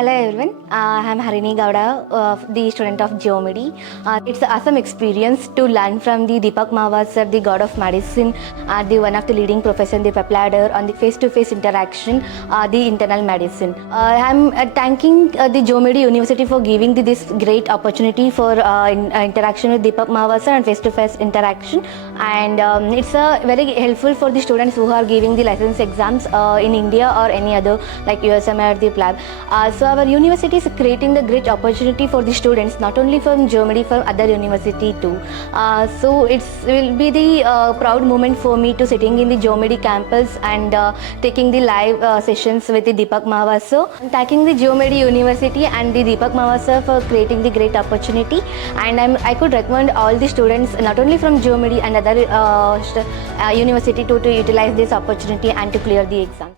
Hello everyone, I'm Harini Gowda, the student of Geomedi. It's an awesome experience to learn from the Deepak Marwah sir, the god of medicine, the one of the leading professor in the peptider on the face-to-face interaction, the internal medicine. I'm thanking the Geomedi University for giving this great opportunity for interaction with Deepak Marwah sir and face-to-face interaction. And it's very helpful for the students who are giving the license exams in India or any other like USM or the PLAB. So our university is creating the great opportunity for the students, not only from Germany, from other university too. So it will be the proud moment for me to sitting in the Geomedi campus and taking the live sessions with the Deepak Marwah sir. I'm thanking the Geomedi University and the Deepak Marwah sir for creating the great opportunity. And I could recommend all the students, not only from Geomedi and other university to utilize this opportunity and to clear the exam.